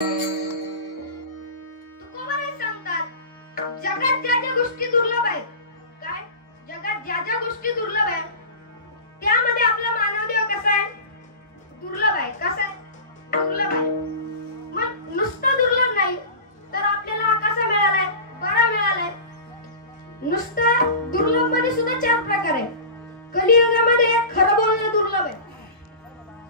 तुकोबाराय सांगतात, जगात ज्या ज्या गोष्टी दुर्लभ आहेत, काय जगात ज्या ज्या गोष्टी दुर्लभ आहेत त्यामध्ये आपला मानवदेह कसा आहे? दुर्लभ आहे. कसा आहे? दुर्लभ आहे. मग नुसतं दुर्लभ नाही तर आपल्याला कसा मिळालाय? बरा मिळालाय. नुसतं दुर्लभ मध्ये सुद्धा 4 प्रकार आहेत. कलियुगामध्ये खरं बोलणं दुर्लभ आहे.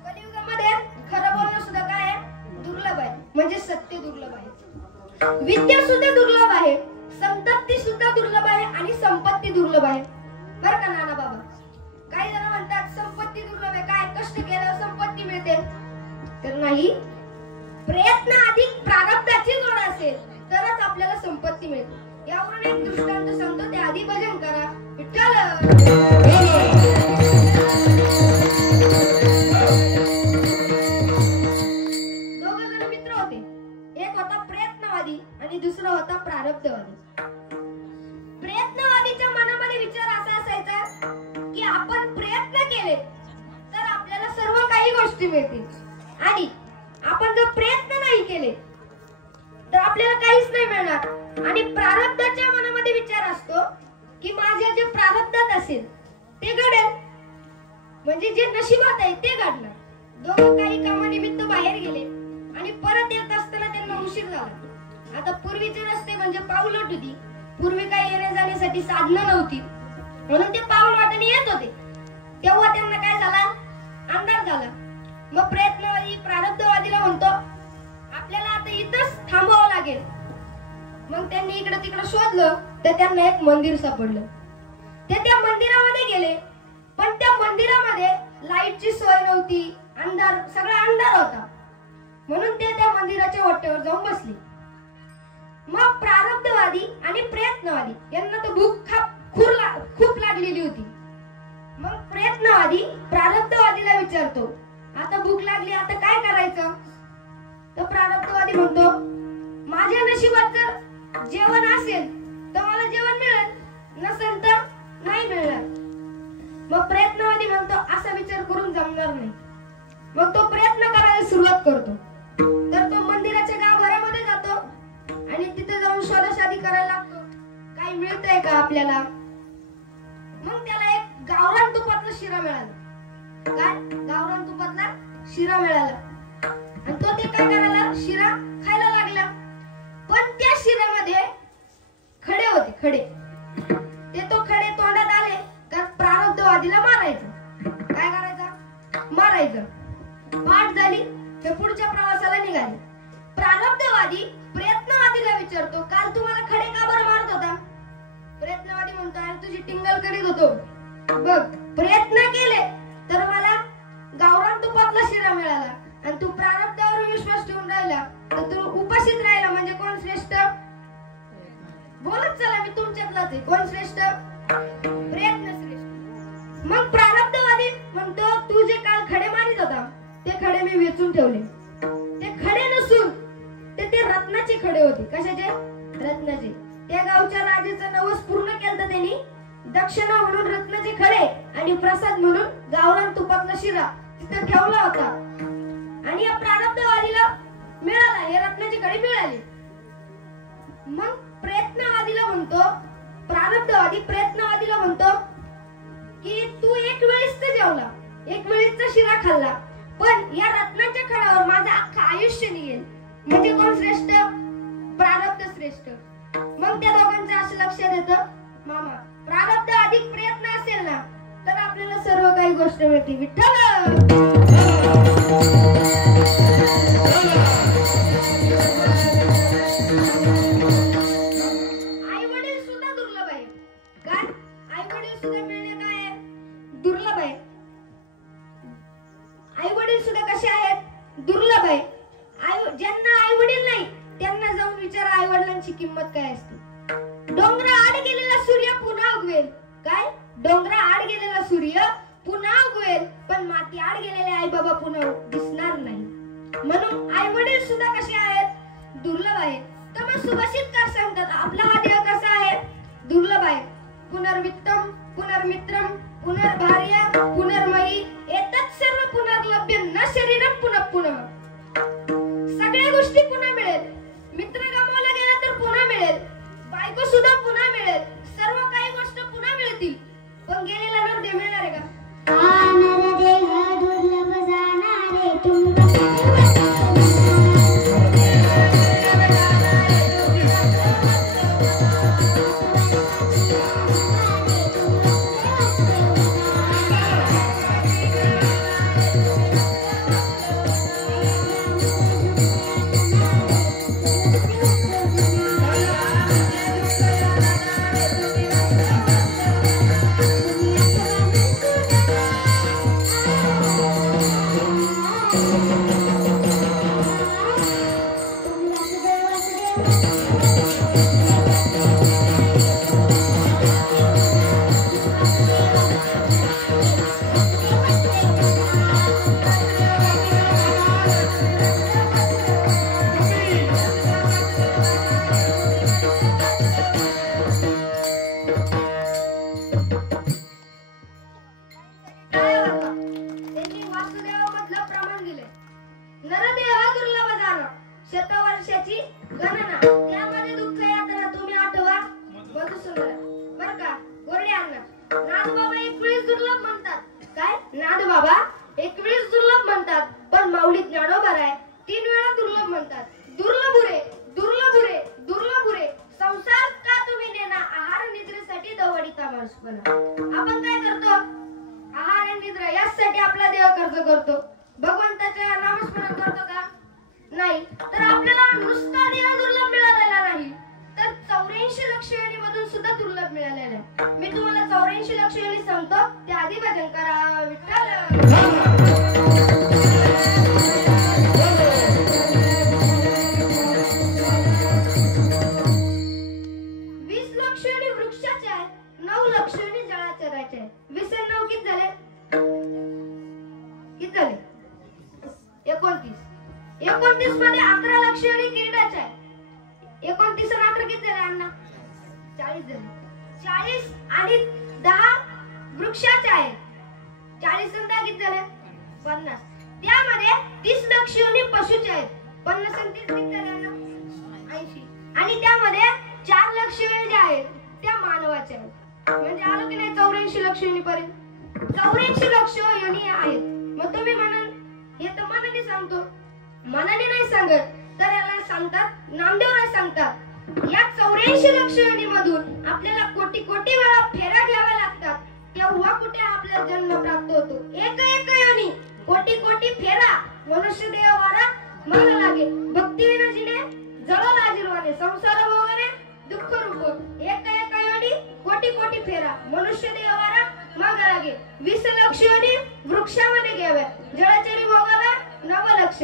कलियुगामध्ये खरं बोलणं सुद्धा काय आहे? दुर्लभ आहे. म्हणजे सत्य दुर्लभ आहे. विद्या सुद्धा दुर्लभ आहे, संपत्ती सुद्धा दुर्लभ आहे आणि संपत्ती दुर्लभ आहे. बरं का नाना बाबा? काही जण म्हणतात संपत्ती दुर्लभ आहे, काय कष्ट केल्यावर संपत्ती मिळते? तर नाही. प्रयत्न अधिक प्रारब्धाची जोड असेल तरच आपल्याला संपत्ती मिळते. यावरून एक दृष्टांत सांगतो, ते आधी भजन करा. विठ्ठल आणि दुसरा होता प्रारब्धवादी. प्रयत्नवादीच्या मनामध्ये विचार असा असायचा की आपण प्रयत्न केले तर आपल्याला सर्व काही गोष्टी मिळतील आणि आपण जर प्रयत्न नाही केले तर आपल्याला काहीच नाही मिळणार. आणि प्रारब्धाच्या मनामध्ये विचार असतो की माझ्या जे प्रारब्धात असेल ते घडेल, म्हणजे जे नशिबात आहे ते घडणार. दोघं काही कामानिमित्त बाहेर गेले आणि परत येत असताना त्यांना उशीर झाला. आता पूर्वीचे रस्ते म्हणजे पाऊलवाट होती. पूर्वी काही येण्या जाण्यासाठी साधनं नव्हती, म्हणून ते पाऊलवाटेने येत होते. तेव्हा त्यांना काय झाला? अंधार झाला. मग प्रयत्नवादी प्रारब्धवादीला म्हणतो आपल्याला आता इथंच थांबावं लागेल. मग त्यांनी इकडे तिकडे शोधलं तर त्यांना एक मंदिर सापडलं. ते त्या मंदिरामध्ये गेले, पण त्या मंदिरामध्ये लाईटची सोय नव्हती, अंधार, सगळा अंधार होता. म्हणून ते त्या मंदिराच्या ओट्यावर जाऊन बसले. मग प्रारब्धवादी आणि प्रयत्नवादी यांना तर भूक खूप लागलेली होती. मग प्रयत्नवादी प्रारब्धवादीला विचारतो, आता भूक लागली, आता काय करायचं? तर प्रारब्धवादी म्हणतो माझ्या नशिबात जर जेवण असेल तर मला जेवण मिळेल, नसेल तर नाही मिळणार. मग प्रयत्नवादी म्हणतो असा विचार करून जमणार नाही. मग तो प्रयत्न करायला सुरुवात करतो. तर तो मंदिराच्या गाभाऱ्यामध्ये जातो आणि तिथे जाऊन शोधाशोधी करायला लागतो, काही मिळतंय का आपल्याला. मग त्याला एक गावरान तुपातला शिरा मिळाला. काय? गावरान तुपातला शिरा मिळाला. आणि तो ते काय करायला? शिरा खायला लागला. पण त्या शिऱ्यामध्ये खडे होते, खडे. ते तो खडे तोंडात आले का प्रारब्धवादीला मारायचं. काय करायचं? मारायचं. पाठ झाली ते पुढच्या प्रवासाला निघाले. प्रारब्धवादी प्रयत्नवादीला विचारतो काल तुम्हाला खडे का बरं मारत होता? प्रयत्नवादी म्हणतो अरे तुझी टिंगल करीत होतो. बघ, प्रयत्न केले तर मला गावरान तुपातला शिरा मिळाला आणि तू प्रारब्धावर विश्वास ठेवून राहिला तर तू उपाशीच राहिला. म्हणजे कोण श्रेष्ठ? बोलत चला, मी तुमच्यातलाच आहे. कोण श्रेष्ठ? प्रयत्न श्रेष्ठ. मग प्रारब्धवादी म्हणतो तू जे काल खडे मारित होता ते खडे मी वेचून ठेवले. ते खडे नसून ते रत्नाचे खडे होते. कशाचे? रत्नाचे. त्या गावच्या राजाचं नवस पूर्ण केलं त्यांनी. दक्षिणा म्हणून रत्नाचे खडे आणि प्रसाद म्हणून गावरान तुपातला शिरा तिथे ठेवला होता. आणि या प्रारब्धवादीला मिळाला, हे रत्नाचे खडे मिळाले. मग प्रयत्नवादीला म्हणतो, प्रारब्धवादी प्रयत्नवादीला म्हणतो की तू एक वेळेस तर जेवला, एक वेळेसचा शिरा खाल्ला, पण या रत्नाच्या खड्यावर माझं अख्खं आयुष्य निघेल. म्हणजे कोण श्रेष्ठ? प्रारब्ध श्रेष्ठ. मग त्या दोघांचं असं लक्षात येतं मामा प्रारब्ध अधिक प्रयत्न असेल ना तर आपल्याला सर्व काही गोष्ट मिळते. विठ्ठल आई वडील सुद्धा दुर्लभ आहे. काय? आई वडील सुद्धा मिळणे काय आहे? दुर्लभ आहे. आई वडील सुद्धा कसे आहेत? दुर्लभ आहे. ज्यांना आई वडील नाही त्यांना जाऊन विचारा आई वडिलांची किंमत काय असते. डोंगरा आड गेलेला सूर्य पुन्हा उगवेल. काय? डोंगरा आड गेलेला सूर्य पुन्हा उगवेल, पण माती आड गेलेले आई बाबा पुन्हा दिसणार नाही. म्हणून आई वडील सुद्धा कसे आहेत? दुर्लभ आहे. तर मग सुभाषितकार सांगतात आपला हा देह कसा आहे? दुर्लभ आहे. पुनर्वित्तम पुनर्मित्रम पुनर्भार्या पुनर्मयी एतत् सर्व पुनर्लभ्य न शरीरम पुनः पुनः. सगळ्या गोष्टी पुन्हा त्यांनी वासुदेवामधलं प्रमाण दिले. नरदेह दुर्लभ जाण, शतवर्षाची गणना, त्यामध्ये दुःख यातना तुम्ही आठवा. मधुसूदन बर का, गोरडे अण्णा, नादबाबा 21 दुर्लभ म्हणतात. काय नादबाबा 21 दुर्लभ म्हणतात, पण माऊली ज्ञानोबा आहे 3 वेळा दुर्लभ म्हणतात. दुर्लभुरे दुर्लभुरे दुर्लभुरे, संसार का तुम्ही नेना, आहार निद्रेसाठी दवडीता माणूसपणा. आपण काय करतो, आहार आणि निद्रा यासाठी आपला देह खर्च करतो, भगवंताच्या नामस्मरण करतो का नाही. तर आपल्याला नुसता देह दुर्लभ मिळालेला नाही, तर 84 लक्ष योनी मधून सुद्धा दुर्लभ मिळालेला आहे. मी तुम्हाला 84 लक्ष योनी सांगतो, त्या आधी भजन करा. विठ्ठल 20 लक्ष योनी वृक्षाचे आहेत, 9 लक्ष योनी जळाचराचे आहेत. 20 आणि 9 किती झाले, किती झाले 29. 29 मध्ये 11 लक्ष योनी किरीटाचे आहे. 29 आणि 11 किती झाले अण्णा, 40 झाले. 40 आणि 10 वृक्षाचे आहेत. 40 आणि 10 किती झाले 50. त्यामध्ये 30 लक्ष योनी पशुचे आहेत. 50 आणि 30 किती झाले अण्णा 80. आणि त्यामध्ये 4 लक्ष योनी जे आहेत त्या मानवाच्या आहेत. म्हणजे आलो की नाही 84 लक्ष योनी पर्यंत. 84 लक्ष योनी आहेत. मग तुम्ही म्हणाल हे तर मनाने सांगतो, मनाने नाही सांगत, तर याला सांगतात नामदेवराय सांगतात. या 84 लक्ष योनी मधून आपल्याला कोटी कोटी वेळा फेऱ्या घ्याव्या लागतात, तेव्हा कुठे आपला जन्म प्राप्त होतो. एक एक योनी कोटी कोटी फेरा, मनुष्य देह वारा मग लागे, भक्ती विनाजीने जळला जिरवाने, संसार भोगणे दुःख रूप. एक एक योनी कोटी कोटी फेरा, मनुष्य देह वारा मग लागे. 20 लक्ष योनी वृक्षामध्ये घ्याव्या, जळचरी भोगाव्या 9 लक्ष.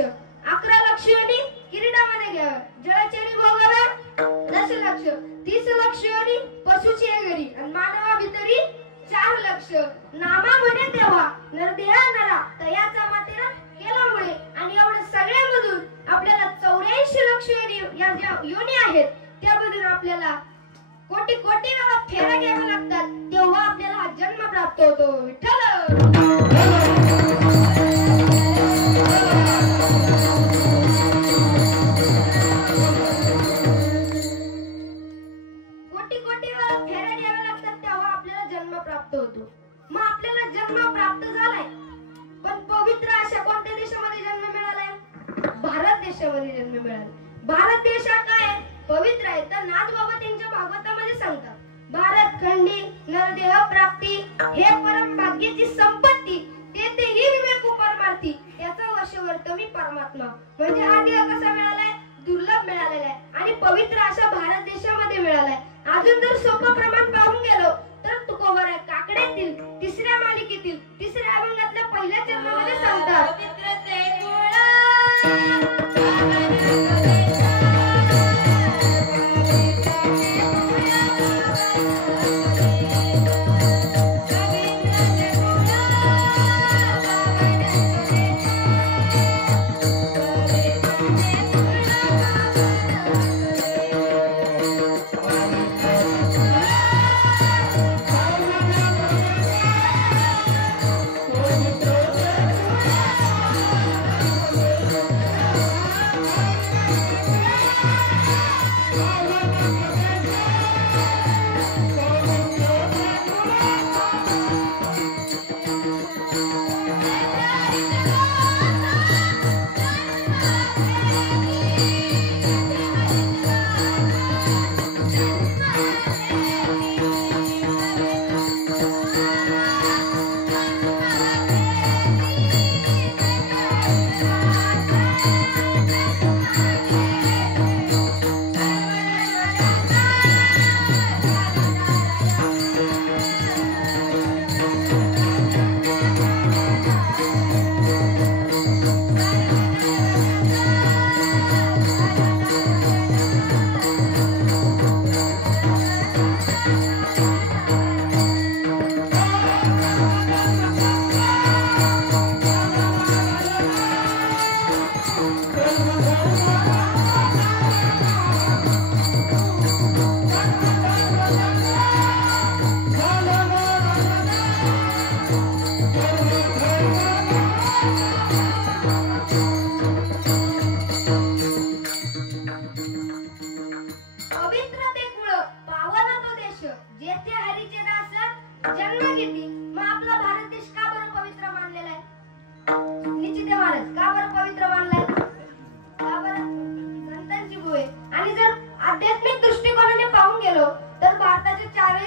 11 लक्ष योनी किरीटामध्ये घ्याव्या, जळचरी भोगाव्या 10 लक्ष. 30 लक्ष योनी पशुची घरी, आणि मानवा भितरी 4 लक्ष. नामा म्हणे तेव्हा नरदेहा नरा, तयाचा मातेरा केला मुळे. आणि एवढ्या सगळ्यामधून आपल्याला 84 लक्ष योनी या ज्या योनी आहेत त्यामधून आपल्याला कोटी कोटी वेळा फेऱ्या घ्याव्या लागतात, तेव्हा आपल्याला हा जन्म प्राप्त होतो. विठ्ठल कोटी कोटी वेळा फेऱ्या घ्याव्या लागतात, तेव्हा आपल्याला जन्म प्राप्त होतो. मग आपल्याला जन्म प्राप्त झालाय, पण पवित्र अशा कोणत्या देशामध्ये जन्म मिळालाय, भारत देशामध्ये जन्म मिळाला. भारत देश हा काय पवित्र आहे, तर नाथबाबा त्यांच्या भागवतामध्ये सांगतात, भारत खंडी नरदेह प्राप्ती हे परम भाग्याची संपत्ती, तेथेही विवेक परमार्थी, याचा वशवर्त मी परमात्मा. म्हणजे हा देह कसा मिळालाय, दुर्लभ मिळालेला आहे आणि पवित्र अशा भारत देशामध्ये मिळालाय. अजून जर सोपं प्रमाण पाहून गेलो तर तुकोबर आहे काकड्यातील 3ऱ्या मालिकेतील 3ऱ्या अभंगातल्या पहिल्या चरणामध्ये सांगतात,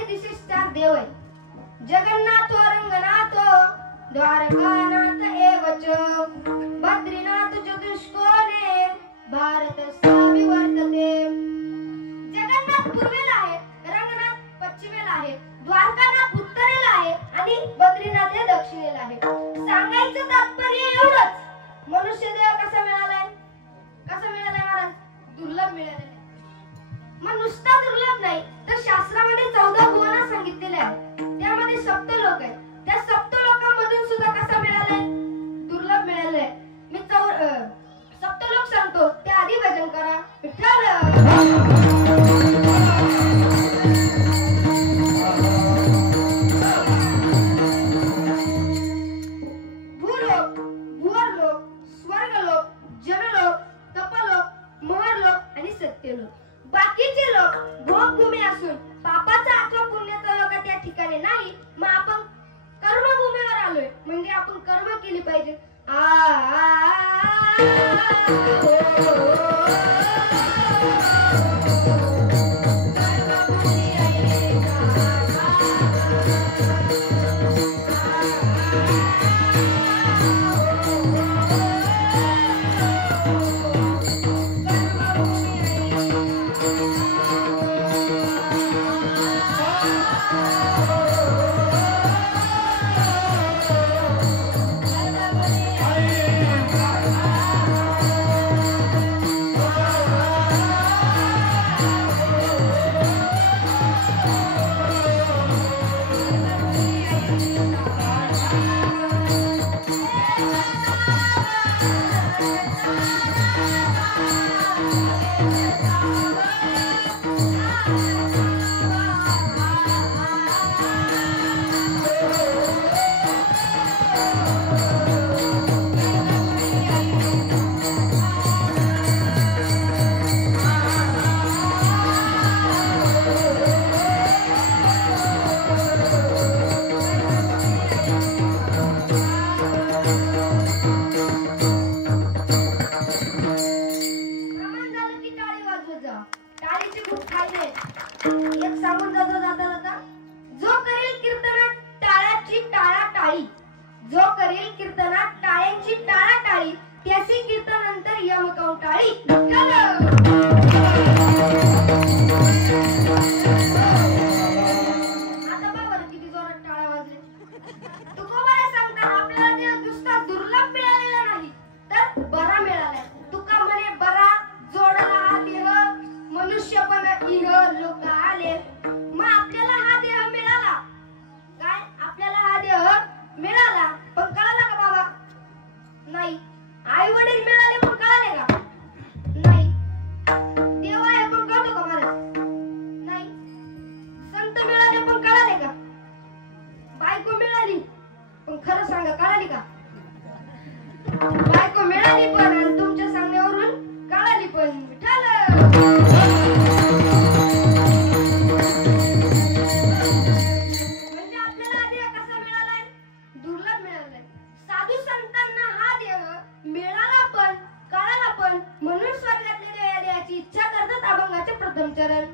दिशेश्चार देव आहे. जगन्नाथो रंगनाथो द्वारकानाथ एवच बद्रीनाथ चतुष्कोणे भारतस्था विवर्तते. जगन्नाथ पूर्वेला आहे, रंगनाथ पश्चिमेला आहे, द्वारकानाथ उत्तरेला आहे आणि बद्रीनाथ हे दक्षिणेला आहे. सांगायचं तात्पर्य एवढंच, मनुष्य देह कसा मिळालाय? कसा मिळालाय महाराज? दुर्लभ मिळालेला. मग नुसता दुर्लभ नाही तर शास्त्रामध्ये 14 भुवन सांगितलेले आहेत, त्यामध्ये सप्तलोक आहेत. त्या सप्तलोकांमधून सुद्धा कसा मिळालाय? दुर्लभ मिळालाय. मी सप्तलोक सांगतो, त्या आधी भजन करा. भूलोक, भुवरलोक, स्वर्गलोक, जनलोक, तपलोक, महरलोक आणि सत्यलोक. बाकीचे लोक भोगभूमी असून पापाचा अथवा पुण्याचा लोक त्या ठिकाणी नाही. मग आपण कर्मभूमीवर आलोय, म्हणजे आपण कर्म केली पाहिजे. टाळीचे खूप फायदे आहेत. एक सांगून जाता जाता, जो करेल कीर्तनात टाळ्याची टाळाटाळी, जो करेल कीर्तनात टाळ्यांची टाळाटाळी, त्याचे कीर्तनानंतर यमकवटाळी. आता बाबा किती जोरात टाळ्या वाजले. तुकोबाला सांगता आपल्याला देव नुसता दुर्लभ मिळालेला नाही तर बरा मिळालाय. तुका म्हणे बरा जोडला हा देह मनुष्यपण इह लोक आले. मग आपल्याला हा देह मिळाला. काय? आपल्याला हा देह मिळाला, पण कळाला का बाबा? नाही. आई वडील मिळाले पण कळाले का? नाही. देव आहे पण कळतो का मला? नाही. संत मिळाले पण कळाले का? बायको मिळाली पण खरं सांगा कळाली का? बायको मिळाली पण आणि तुमच्या सांगण्यावरून कळाली पण. म्हणजे आपल्याला हा देह कसा मिळालाय? दुर्लभ मिळालाय. साधू संतांना हा देह मिळाला पण कळाला पण, म्हणून स्वर्गातले देव या देहाची इच्छा करतात. अभंगाचे प्रथम चरण.